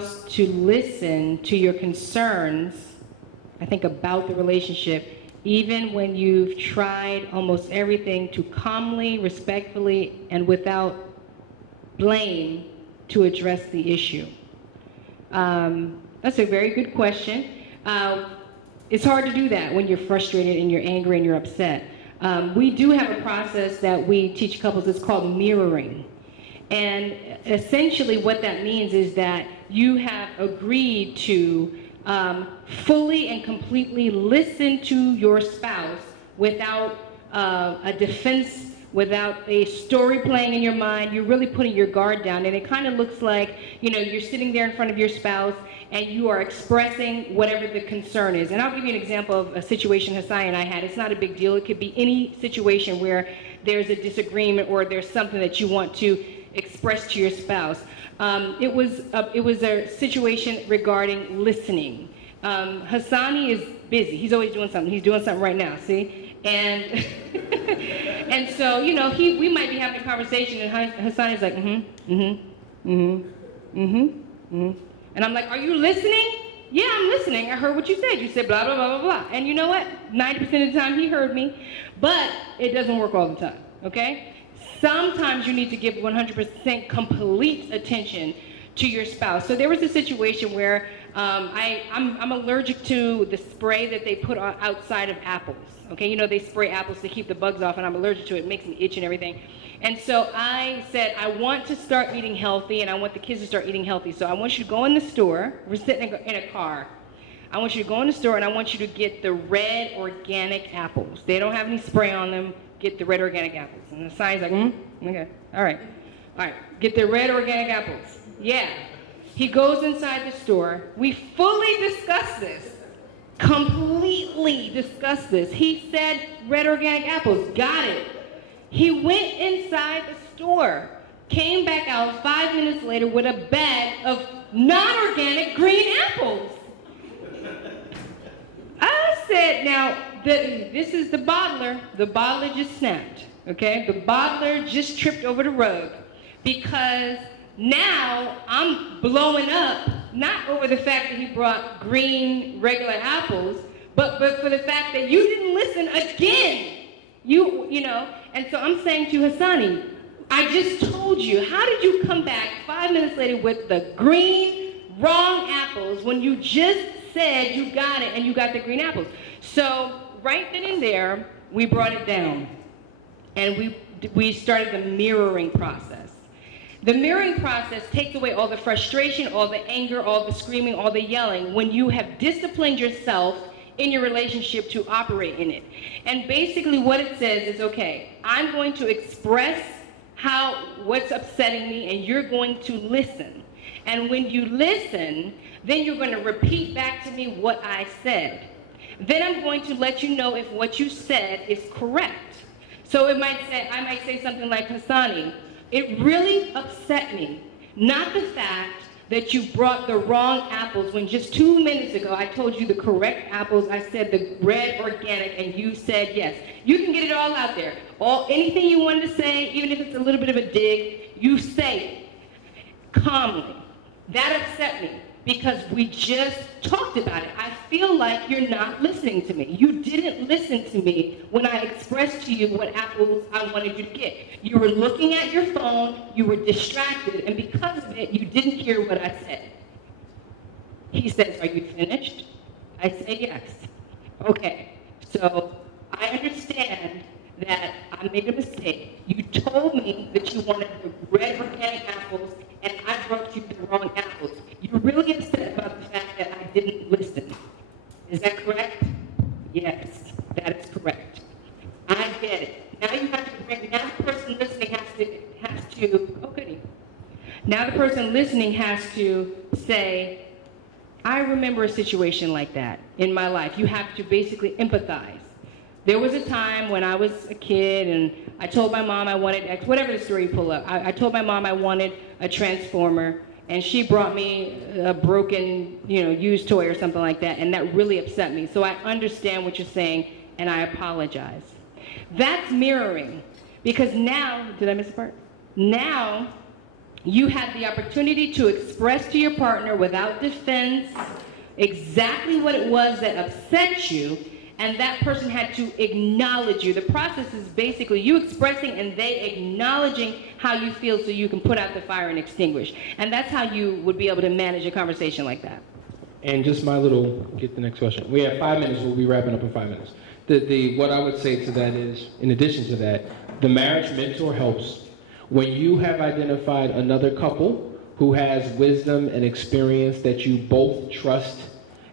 spouse to listen to your concerns, I think, about the relationship, even when you've tried almost everything to calmly, respectfully, and without blame to address the issue? That's a very good question. It's hard to do that when you're frustrated and you're angry and you're upset. We do have a process that we teach couples. It's called mirroring. And essentially what that means is that you have agreed to fully and completely listen to your spouse without a defense, without a story playing in your mind. You're really putting your guard down, and it kind of looks like, you know, you're sitting there in front of your spouse and you are expressing whatever the concern is. And I'll give you an example of a situation Hassan and I had. It's not a big deal. It could be any situation where there's a disagreement or there's something that you want to express to your spouse. It was a situation regarding listening. Hassani is busy. He's always doing something. He's doing something right now, see? And and so, you know, we might be having a conversation and Hassani's like, And I'm like, are you listening? Yeah, I'm listening. I heard what you said. You said blah, blah, blah, blah, blah. And you know what? 90% of the time he heard me, but it doesn't work all the time, okay? Sometimes you need to give 100% complete attention to your spouse. So there was a situation where I'm allergic to the spray that they put outside of apples. Okay, you know, they spray apples to keep the bugs off, and I'm allergic to it. It makes me itch and everything. And so I said, I want to start eating healthy, and I want the kids to start eating healthy. So I want you to go in the store. We're sitting in a car. I want you to go in the store, and I want you to get the red organic apples. They don't have any spray on them. Get the red organic apples. And the sign's like, okay, all right. All right, get the red organic apples. Yeah. He goes inside the store. We fully discussed this. Completely discussed this. He said red organic apples. Got it. He went inside the store, came back out 5 minutes later with a bag of non-organic green apples. I said, now, this is the bottler. The bottler just snapped, okay? The bottler just tripped over the rug because now I'm blowing up, not over the fact that he brought green regular apples, but for the fact that you didn't listen again. You know, and so I'm saying to Hassani, I just told you, how did you come back 5 minutes later with the green, wrong apples when you just said you got it and you got the green apples? So right then and there, we brought it down, and we started the mirroring process. The mirroring process takes away all the frustration, all the anger, all the screaming, all the yelling when you have disciplined yourself in your relationship to operate in it. And basically what it says is, okay, I'm going to express what's upsetting me, and you're going to listen. And when you listen, then you're going to repeat back to me what I said. Then I'm going to let you know if what you said is correct. So I might say something like, Hassani, it really upset me, not the fact that you brought the wrong apples when just 2 minutes ago I told you the correct apples. I said the red organic, and you said yes. You can get it all out there. Anything you wanted to say, even if it's a little bit of a dig, you say it calmly. That upset me because we just talked about it. I feel like you're not listening to me. You didn't listen to me when I expressed to you what apples I wanted you to get. You were looking at your phone, you were distracted, and because of it, you didn't hear what I said. He says, are you finished? I say yes. Okay, so I understand that I made a mistake. You told me that you wanted the red organic apples, and I brought you the wrong apples. You're really upset about the fact that I didn't listen. Is that correct? Yes, that is correct. I get it. Now you have to now the person listening has to, oh goody. Now the person listening has to say, I remember a situation like that in my life. You have to basically empathize. There was a time when I was a kid and I told my mom I wanted X, whatever the story you pull up. I told my mom I wanted a transformer, and she brought me a broken, used toy or something like that, and that really upset me. So I understand what you're saying, and I apologize. That's mirroring, because now, did I miss a part? Now, You had the opportunity to express to your partner without defense exactly what it was that upset you, and that person had to acknowledge you. The process is basically you expressing and they acknowledging how you feel so you can put out the fire and extinguish. And that's how you would be able to manage a conversation like that. And just my little, get the next question. We have 5 minutes, we'll be wrapping up in 5 minutes. What I would say to that is, in addition to that, the marriage mentor helps. When you have identified another couple who has wisdom and experience that you both trust,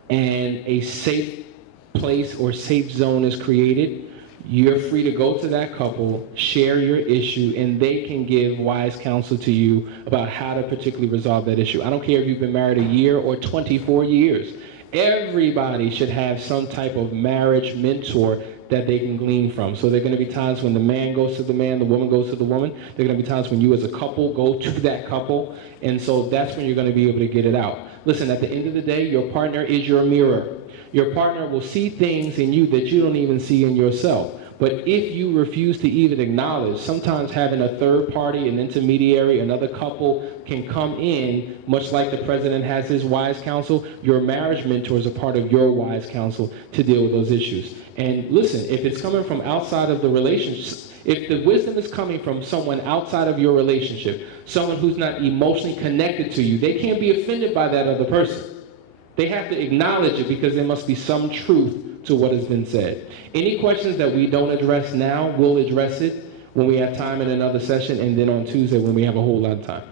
and a safe place or safe zone is created, you're free to go to that couple, share your issue, and they can give wise counsel to you about how to particularly resolve that issue. I don't care if you've been married a year or 24 years. Everybody should have some type of marriage mentor that they can glean from. So there are going to be times when the man goes to the man, the woman goes to the woman. There are going to be times when you as a couple go to that couple. And so that's when you're going to be able to get it out. Listen, at the end of the day, your partner is your mirror. Your partner will see things in you that you don't even see in yourself. But if you refuse to even acknowledge, sometimes having a third party, an intermediary, another couple can come in, much like the president has his wise counsel. Your marriage mentor is a part of your wise counsel to deal with those issues. And listen, if it's coming from outside of the relationship, if the wisdom is coming from someone outside of your relationship, someone who's not emotionally connected to you, they can't be offended by that other person. They have to acknowledge it because there must be some truth to what has been said. Any questions that we don't address now, we'll address it when we have time in another session, and then on Tuesday when we have a whole lot of time.